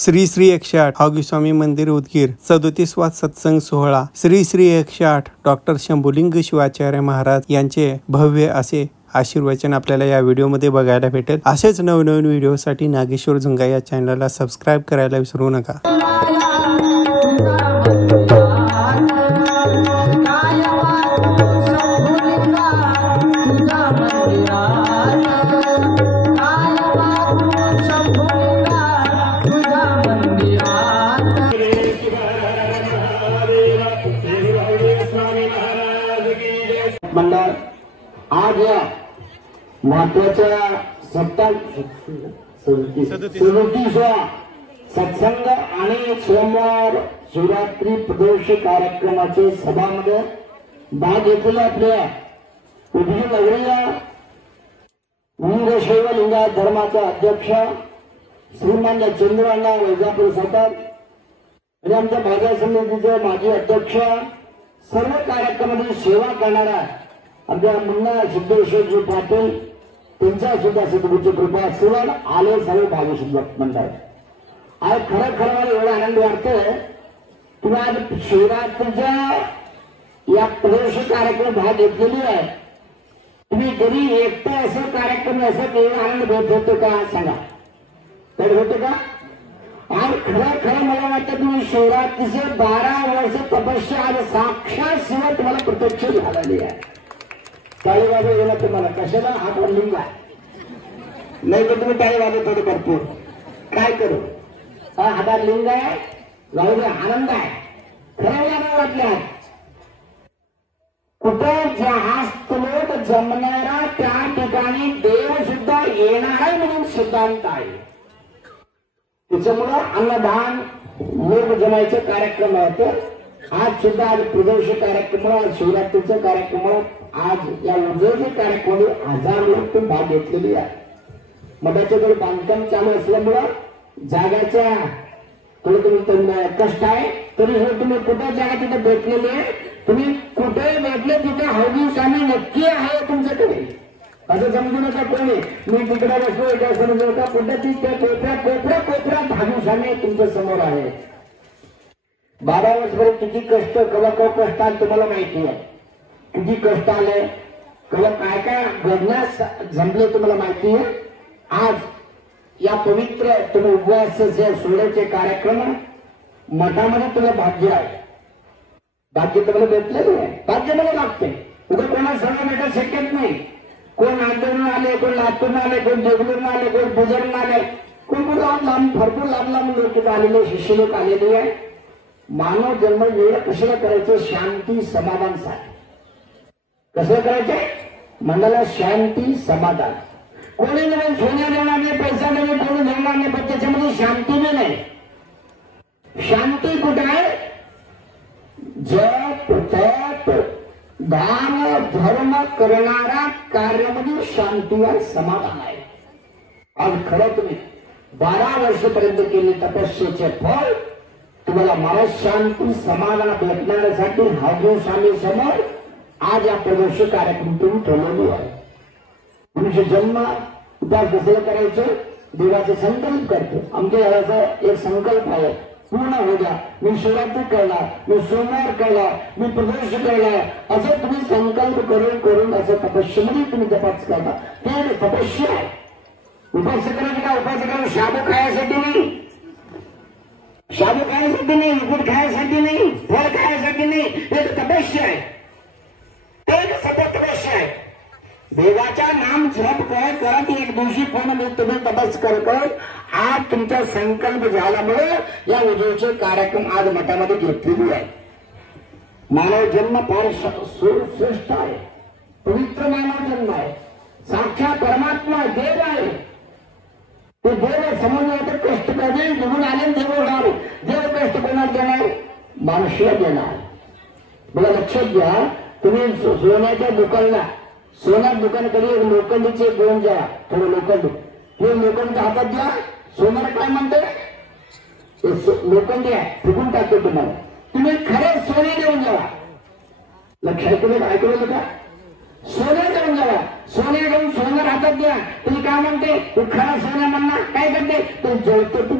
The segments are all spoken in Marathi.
श्री श्री 108 हागी स्वामी मंदिर उदगीर 37वा सत्संग सोहळा श्री श्री 108 डॉक्टर शंभुलिंग शिवाचार्य महाराज यांचे भव्य असे आशीर्वचन आपल्याला या व्हिडिओमध्ये बघायला भेटेल। असेच नवनवीन व्हिडिओसाठी नागेश्वर झुंगा या चॅनलला सबस्क्राइब करायला विसरू नका। मंडळ आज या महत्वाच्या 37व्या सत्संग आणि सोमवार शिवरात्री प्रदोष कार्यक्रमाचे सभामध्ये भाग घेतलेला आपल्या उदगीर नगरीला वीरशैव लिंगायत धर्माचा अध्यक्ष श्रीमान्य चंद्रांना वैजापूर साहेब आणि आमच्या बाजार समितीचे माजी अध्यक्ष सर्व कार्यक्रमाची सेवा करणारा आमच्या मुन्ना सिद्धेश्वरजी पाटील त्यांच्या सुद्धा सद्गुरूची कृपा असल्यान आले सर्व भावशिल्लक मंडळ। आज खरं मला एवढा आनंद वाटतोय की आज शिवरात्रीच्या या प्रदोष कार्यक्रम भाग घेतलेली आहे। तुम्ही जरी एकटे असं कार्यक्रम असं एवढा आनंद भेट होतो का सांगा, तर होतो का? आज खरं मला वाटतं तुम्ही शिवरात्रीचे 12 वर्ष तपस्या आज साक्षात शिवाय तुम्हाला प्रत्यक्ष झालेली आहे। टाळी वाजव येणार तुम्हाला कशाला हात लिंग नाही तर तुम्ही टाळी वाजवत होते भरपूर काय करू हातात लिंग आहे जाऊ दे आनंद आहे। खरं वाटलं कुठे जहाज लोक जमणारा त्या ठिकाणी देव सुद्धा येणार आहे म्हणून सिद्धांत आहे। त्याच्यामुळं अन्नदान योग जमायचे कार्यक्रम होते। आज सुद्धा आज प्रदोष कार्यक्रम शिवरात्रीचा कार्यक्रम आज या उजवणे कार्यक्रम 1000 लोक भाग घेतलेली आहे। मठाचे बांधकाम चालू असल्यामुळं जागाच्या थोडं कष्ट आहे तरी तुम्ही कुठे जागा तिथे भेटलेली आहे। तुम्ही कुठे भेटले तिथे हौदी स्वामी नक्की आहे तुमच्याकडे असं समजू नका कोणी मी तिकडे बसलो एका समजू नका कुठे ती कोपऱ्यात भागू स्वामी तुमच्या समोर आहे। 12 वर्षभर किती कष्ट कवा कष्ट आले तुम्हाला माहिती आहे, किती कष्ट आले कवा काय घडण्यास जमले तुम्हाला माहिती आहे। आज या पवित्र तुम्ही उपवासाचे सोहळ्याचे कार्यक्रम मठामध्ये तुला भाग्य आहे, भाग्य तुम्हाला भेटलेलं आहे। भाग्य मला लागते उद्या कोणाला सगळं भेटत शक्यच नाही। कोण नांदेडून आले, कोण लातूरून आले, कोण देगलूरून आले, कोण बुजरून आले, कोण लांब भरपूर लांब लोक आलेले शिष्य लोक आलेले आहे। मानव जन्म वेळ कशाला करायचं? शांती समाधानसाठी कसं करायचे? मनाला शांती समाधान। कोणी नवीन सोन्या देणार नाही, पैसा नाही, कोणी देणार नाही, पण त्याच्यामध्ये शांती बी नाही। शांती कुठे आहे? जप तप दान धर्म करणारा कार्यामध्ये शांती आणि समाधान आहे। आज खरं तुम्ही 12 वर्षपर्यंत केले तपस्येचे फळ तुम्हाला मला शांती समाधान भेटण्यासाठी हाजी स्वामी समोर आज या प्रदोष कार्यक्रम तुम्ही ठेवलेली आहे। मनुष्य जन्म उद्या कसं करायचं? देवाचे संकल्प करतो। आमच्या याचा एक संकल्प आहे, पूर्ण हो द्या। मी शिवरात्री करणार, मी सोमवार करणार, मी प्रदोष करणार असं तुम्ही संकल्प करून असं तपस्येमध्ये तुम्ही जपाच करता। ते तपस्या आहे। उपास करायचं का? उपास करायचं शाबू खायसाठी नाही, शाबू खायसाठी नाही, मुकुट खायसाठी नाही, फळ खायसाठी नाही, हे तपस्या आहे। एक सतत तपस्या आहे। देवाच्या नाम जप करत एक दिवशी पूर्ण तुम्ही तपस करत आज तुमचा संकल्प झाल्यामुळे या उजवचे कार्यक्रम आज मठामध्ये घेतलेली आहे। मानव जन्म फार श्रेष्ठ आहे, पवित्र मानव जन्म आहे। साक्षात परमात्मा देव आहे। ते देव समजण्याचं कष्ट करणे निघून आले देव होणार। देव कष्ट कोणाला देणार? माणसाला देणार। बघा लक्षात घ्या, तुम्ही सोन्याच्या दुकानला सोन्यात दुकानाकडे एक लोखंडीचे घेऊन जा, थोडं लोखंड हे लोखंड हातात द्या। सोन्याला काय म्हणते? लोखंड आहे फुकून टाकतो तुम्हाला। तुम्ही खरे सोने घेऊन जावा। लक्षात तुम्ही ऐकलं का? सोने घेऊन जावा, सोने घेऊन सोनं हातात द्या। तुम्ही काय म्हणते? तू खरा सोन्या म्हणणार काय करते? तो जळतो तू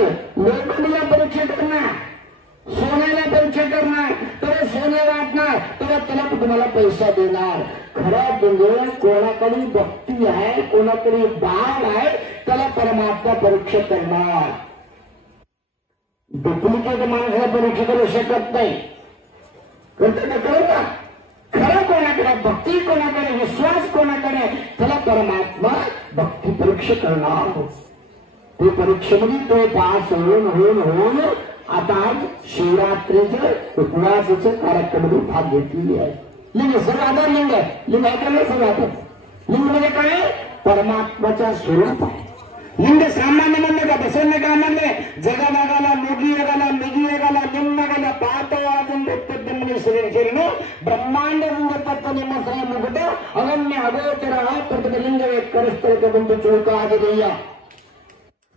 आज लोखंडीला परीक्षा करणार, सोन्याला परीक्षा करणार, तर सोने वाटणार, तर त्याला तुम्हाला पैसा देणार. खरं म्हणजे कोणाकडे भक्ती आहे, कोणाकडे भाव आहे, त्याला परमात्मा परीक्षा करणार. डुप्लिकेट माणसाला परीक्षा करू शकत नाही. कळतं? खरं कोणाकडे भक्ती, कोणाकडे विश्वास, कोणाकडे, त्याला परमात्मा भक्ती परीक्षा करणार. ते परीक्षेमध्ये तो पास होऊन आता आज शिवरात्रीचं उपवासाचं कार्यक्रमामध्ये भाग घेतलेली आहे. लिंग सर्वाधार लिंग आहे. लिंग ऐकलं सर्वाधार. लिंग म्हणजे काय? परमात्माच्या स्वरूप आहे. लिंग सामान्य म्हणलं का बसवणे का म्हणले जगाला मोगी जगाला मिगी जगाला निम्नगाला पाहतो वाजून म्हणजे शरीर ब्रह्मांड लिंग तत्व निमसरा मुकुट अगम्य अगोचर प्रत्येक लिंग एक करस्तर बंधू चौका आदिदेय.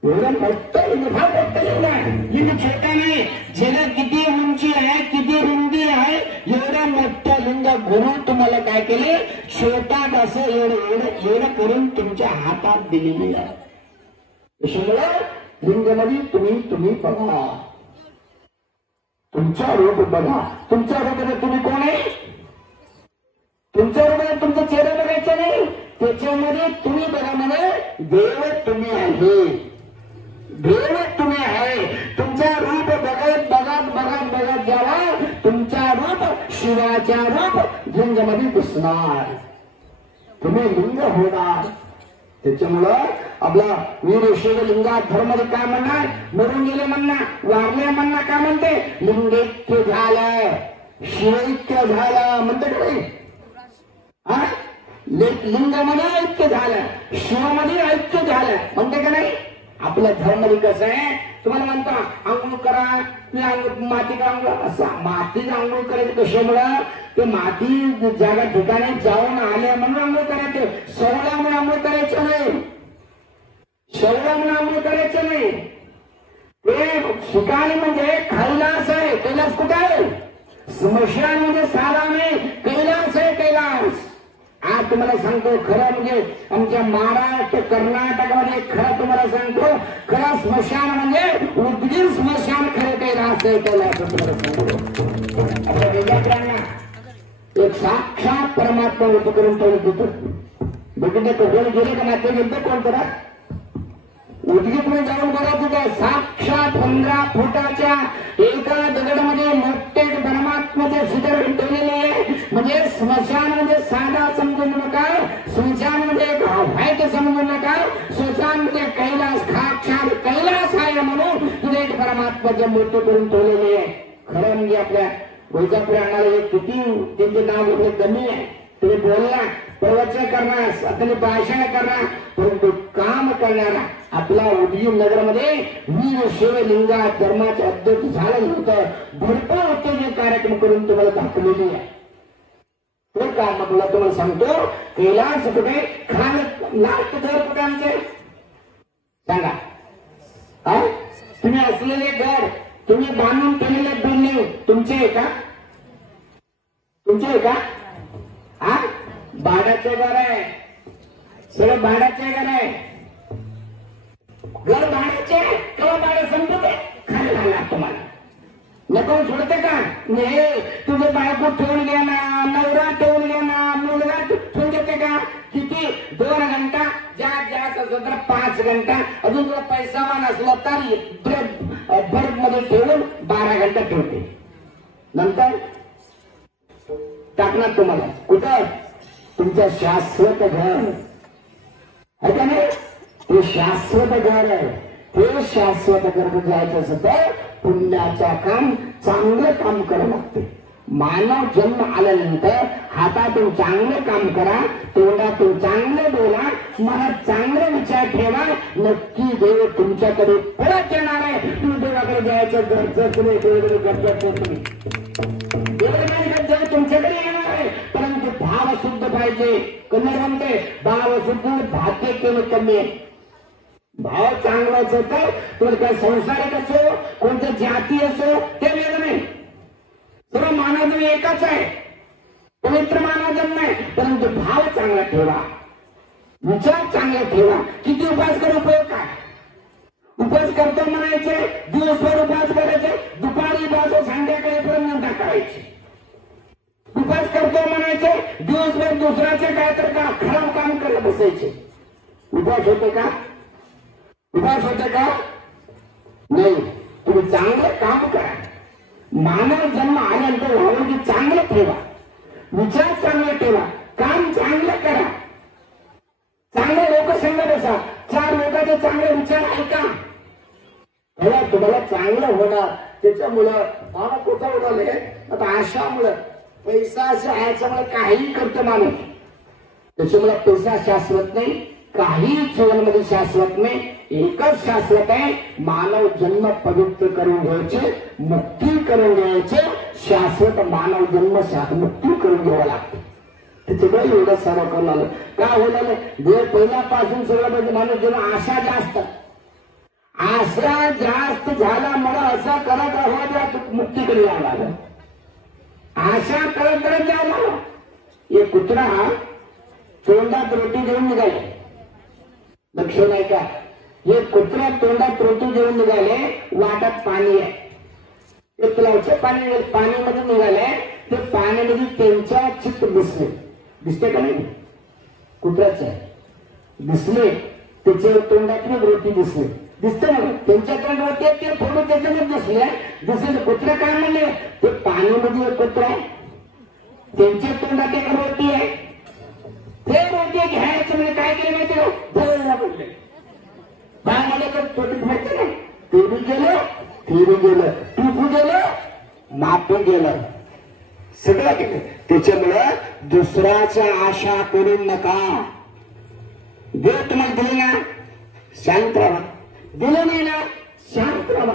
एवढं मोठं लिंग, फार मोठं लिंग आहे. लिंग छोटा नाही. ज्याला किती उंची आहे, किती रुंदी आहे, एवढं मोठं लिंग गुरु तुम्हाला काय केले, छोटा असं एवढं करून तुमच्या हातात दिलेली आहे. त्याच्यामुळे लिंगमध्ये तुम्ही बघा, तुमचा रूप बघा. तुमच्या रूपाने तुम्ही कोण आहे? तुमच्या रूपाने तुमचा चेहरा बघायचा नाही. त्याच्यामध्ये तुम्ही बघा म्हणे देव तुम्ही आहे, देव तुम्ही आहे. तुमचा रूप बघत जावा, तुमचा रूप शिवाच्या रूप लिंगमध्ये दिसणार, तुम्ही लिंग होणार. त्याच्यामुळं आपला वीर शिवलिंगा धर्म काय म्हणणार, मरून गेले म्हणणार, वारले म्हणणार, काय म्हणते, लिंगैक्य झालं, शिवैक्य झालं म्हणते का नाही? हा, लिंगामध्ये ऐक्य झालं, शिवामध्ये ऐक्य झालं म्हणते का नाही? आपल्या धर्म कसं आहे, तुम्हाला म्हणता आंघोळ करा, मातीचा आंघोळ, असा मातीचा आंघोळ करायचं कशामुळं, ते माती जागा ठिकाणी जाऊन आल्या म्हणून आंघोळ करायचे. सवळ्यामुळे आंघोळ करायचं नाही, सवळ्यामुळे आंघोळ करायचं नाही. ते ठिकाणी म्हणजे कैलास आहे. कैलास कुठे आहे? स्मशान म्हणजे साधा नाही, कैलास आहे, कैलास. आज तुम्हाला सांगतो खरं म्हणजे आमच्या महाराष्ट्र कर्नाटकमध्ये खरं तुम्हाला सांगतो, खरं स्मशान म्हणजे उद्गीर स्मशान खरं कैलास आहे, कैलास तुम्हाला सांगतो. आपल्या वेदांना एक साक्षात परमात्मा उभं करून ठेवलं तिथं. बघितलं तर कोण गेले का नाते गेले कोण करा उद्गीत मध्ये जाऊन बघा, तिथे साक्षात 15 फुटाच्या एका दगडामध्ये मोठे परमात्म्याचे शिखर ठेवलेले आहे. म्हणजे स्मशान म्हणजे साधा समजू नका, स्मशान म्हणजे व्हायचं समजू नका, स्मशान म्हणजे कैलास, साक्षात कैलास आहे म्हणून तिथे एक परमात्म्याचे मूर्ती करून ठेवलेले आहे. खरं म्हणजे आपल्या वैजापूर अण्णाला किती त्यांचे नाव घेतले कमी आहे. तुम्ही बोलला, प्रवचन करणार, आपले भाषण करणार, परंतु काम करणारा आपला उदगीर नगरमध्ये वीर शिवलिंगा धर्माचे अध्यक्ष झालं होतं. भरपूर उत्तेजक कार्यक्रम करून तुम्हाला दाखवलेली आहे. तो काम तुला तुम्हाला सांगतो, कैलास कुठे, खान लास्ट घर कुठे आमचे सांगा. हा, तुम्ही असलेले घर, तुम्ही बांधून केलेले बिल्डिंग तुमचे आहे का? तुमचे आहे का? हा, भाड्याचे घर आहे, सगळं भाड्याचे घर आहे. घर भाड्याचे, केव्हा भाडे संपते खाली घाला तुम्हाला, नको सोडते का? नाही, तुझे बायको ठेवून घ्या ना, नवरा ठेवून घ्या ना, मुलगा ठेवून घेते का? किती 2 घंटा, जास्त असलं तर 5 घंटा, अजून तुला पैसावान असला तर बर्फ मध्ये ठेवून 12 घंटा ठेवते. नंतर टाकणार तुम्हाला कुठं? तुमचं शाश्वत घर आहे का नाही? ते शाश्वत घर आहे. ते शाश्वत घर जायचं असं तर पुण्याचं काम, चांगलं काम करावं लागते. मानव जन्म आल्यानंतर हातातून चांगलं काम करा, तोंडातून चांगलं बोला, मनात चांगले विचार ठेवा, नक्की देव तुमच्याकडे परत येणार आहे. तुम्ही देवाकडे जायचं गरज तुम्ही, देवाकडे गरज तुम्ही, देव तुमच्याकडे येणार आहे. परंतु भाव शुद्ध पाहिजे. कन्नड म्हणते भाव शुद्ध भाते केलं कमी आहे. भाव चांगलाच होतं, तर काय संसारिक असो, कोणत्या जाती असो, ते वेगळं नाही. सर्व मानव एकच आहे, पवित्र मानव जन्म आहे. परंतु भाव चांगला ठेवा, विचार चांगला ठेवा. किती उपास करून उपयोग काय? उपास उपास करतो म्हणायचे, दिवसभर उपास करायचे, दुपारी बाजू संध्याकाळीपर्यंत टाकायचे. उपास करतो म्हणायचे, दिवसभर दुसऱ्याचे काय तर का खराब काम करत बसायचे. उपास होते का? उपास होते का? नाही. तुम्ही चांगलं काम करा. मानव जन्म आल्यानंतर व्हावं की चांगलं ठेवा, विचार चांगले ठेवा, काम चांगलं करा, चांगले लोक संग बसा, 4 लोकांचे चांगले विचार ऐका, तेव्हा तुम्हाला चांगलं होणार. त्याच्यामुळं मला कुठं उडाले आता आशामुळं पैसा असं याच्यामुळे काही करतो माणूस. त्याच्यामुळे पैसा शाश्वत नाही, काही जीवनामध्ये शाश्वत नाही. एकच शाश्वत आहे, मानव जन्म पवित्र करून घ्यायचे, मुक्ती करून घ्यायचे. शाश्वत मानव जन्म मुक्ती करून घ्यावं लागतं. त्याच्यामुळे एवढं सर्व करून आलं. काय होणार? देव पहिल्यापासून सगळं म्हणजे माणूस जेव्हा आशा जास्त झाल्यामुळे असं करत राहावं, मुक्तीकडे यावं लागलं. आशा करत करत जावं. एक कुत्रा तोंडात रोटी घेऊन निघाले, लक्ष नाही का? हे कुत्रा तोंडात रोटी घेऊन निघाले, वाटात पाणी आहे, ते तलावचे पाणीमध्ये निघाले. ते पाण्यामध्ये त्यांच्या चित्त दिसले. दिसते का नाही? कुत्र्याचं दिसले, त्याच्या तोंडातली रोटी दिसली. दिसते ना त्यांच्या तोंडात ते फोटो त्याच्यामध्ये दिसले. कुत्रा काय म्हणले? ते पाण्यामध्ये एक कुत्रा आहे, त्यांच्या तोंडात एक रोटी आहे. ते रोटी घ्यायचं म्हणजे काय केलं माहिती का? धरायला पडले. काय म्हणले तर छोटी माहिती नाही. ते बी गेलं, टुकू गेलं, मापू गेलं, सगळं केलं. त्याच्यामुळं दुसऱ्याच्या आशा करू नका. देव तुम्हाला दिले ना, शांत राहा. दिलं नाही ना, शांत राहा.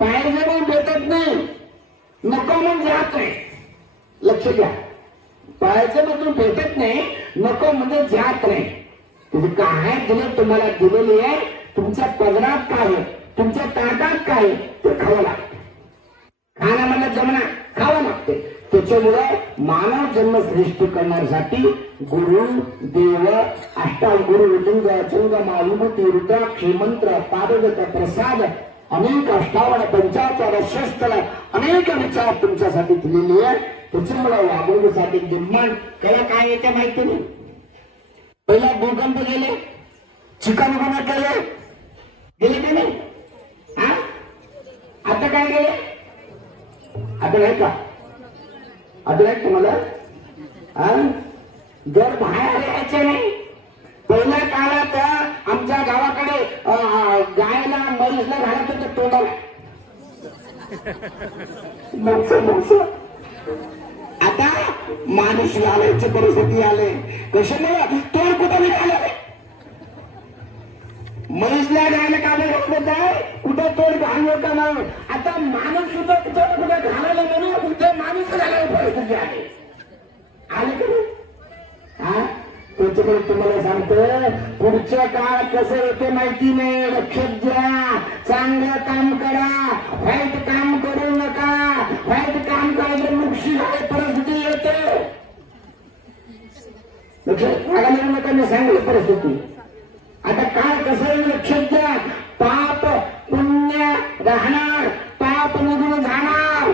पाहिजे म्हणून भेटत नाही, नको म्हणून जात नाही. लक्ष घ्या. पाहायचं म्हणून भेटत नाही, नको म्हणजे जात नाही. तुम्ही काय दिलं, तुम्हाला दिलेली आहे. तुमच्या पदरात काय आहे, तुमच्या ताटात काय आहे, ते खावं लागतं. खाणं म्हणलं जमना, खावं लागते. त्याच्यामुळे मानव जन्म श्रेष्ठ करण्यासाठी गुरु देव अष्टागुरु विलिंग चंगमा विभूती रुद्राक्षी मंत्र पादगत प्रसाद अनेक 58 पंचाचार शस्त्र अनेक विचार तुमच्यासाठी दिलेली आहे. त्याच्यामुळे वागणुकीसाठी निर्माण त्याला काय येते माहिती नाही. पहिला भूकंप गेले, चिकनगुन्हा केले, गेले की नाही? आता काय गेले? आता नाही का? आता नाही तुम्हाला? जर बाहेर यायचे नाही. पहिल्या काळात आमच्या गावाकडे गायला म्हैसला घालत होतं तोंडाला. आता माणूस घालायची परिस्थिती आले. कशामुळे? तोंड कुठं निघालं? म्हैसला गायला काढलं घालत आहे, कुठं तोंड घालू का नाही? आता माणूस सुद्धा कुठं घालायला म्हणून ते माणूस घालायला परिस्थिती आली का नाही? त्याच्याकडे तुम्हाला सांगतो, पुढच्या काळात कसं येते माहिती नाही. लक्षात घ्या. चांगलं काम करा, वाईट काम करू नका. वाईट काम करायचं नुकशी परिस्थिती येते. लक्षात रागायला नका, मी सांगितलं परिस्थिती. आता काय कसं लक्षात घ्या. पाप पुण्य राहणार, पाप निघून जाणार.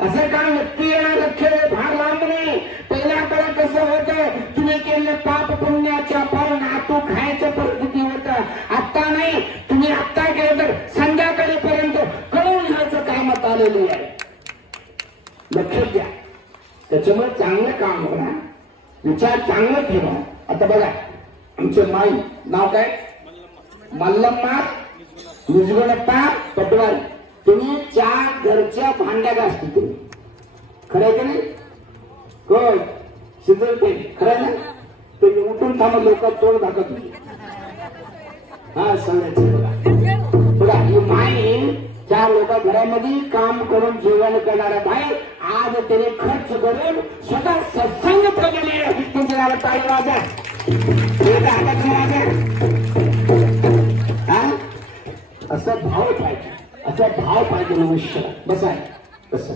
असं काय नक्की येणार? लक्ष भाग लांब नाही. पहिल्या काळात कसं होतं, तुम्ही केलेलं पाप पुण्याच्या फळ नातू खायचं परिस्थिती होतं. आता नाही. तुम्ही आत्ता केलं तर संध्याकाळीपर्यंत कळून घ्यायचं कामात आलेली आहे. लक्षात घ्या. त्याच्यामुळे चांगलं काम करा, विचार चांगलं ठेवा. आता बघा, आमचे माई नाव काय? मल्लम्मा निजगणप्पा पटवारी. तुम्ही 4 घरच्या भांड्या घासते तुम्ही. खरं आहे का नाही? कोण शिजवते? खरं ना? तुम्ही उठून थांबा, लोक तोड दाखवत नाही. सांगायचं बघा, ही माई 4 लोक घरामध्ये काम करून जेवण करणारा बाई आज त्याने खर्च करून स्वतः सत्संग ठेवलेले. त्यांच्या नावाला टाळी वाजा. असं भाव पाहिजे, असा भाव पाहिजे मनुष्य. बसा कसं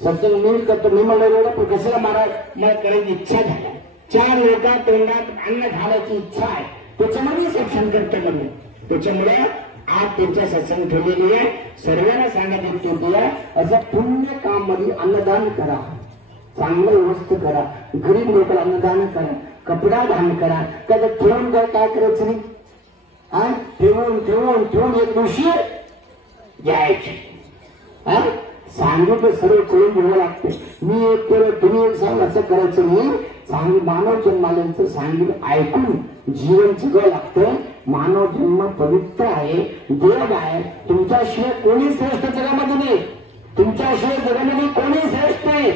सत्संग मी करतो. मी म्हणलं एवढं पण कशाला महाराज, मला करायची इच्छा झाली. 4 लोकांना तोंडात अन्न घालायची इच्छा आहे. त्याच्यामध्ये सहन करतो म्हणून. त्याच्यामुळे आज त्यांच्या सत्संग ठेवलेली आहे. सर्वांना सांगण्यात येतो असं पुण्य काम मध्ये अन्नदान करा, चांगलं व्यवस्थित करा, गरीब लोकांना अन्नदान करा, कपडा दान करा. त्याचं ठेवून काय करायचं नाही. हा ठेवून ठेवून ठेवून एक दिवशी जायचे. हा सांगितलं सर्व करून घ्यावं लागते. मी एक केलं तुम्ही एक सांग असं करायचं नाही. चांगली मानव जन्माल्यांचं सांगितलं ऐकून जीवन जगावं लागतं. मानव जन्म पवित्र आहे, देव आहे. तुमच्याशिवाय कोणी श्रेष्ठ जगामध्ये नाही. तुमच्याशिवाय जगामध्ये कोणी श्रेष्ठ नाही.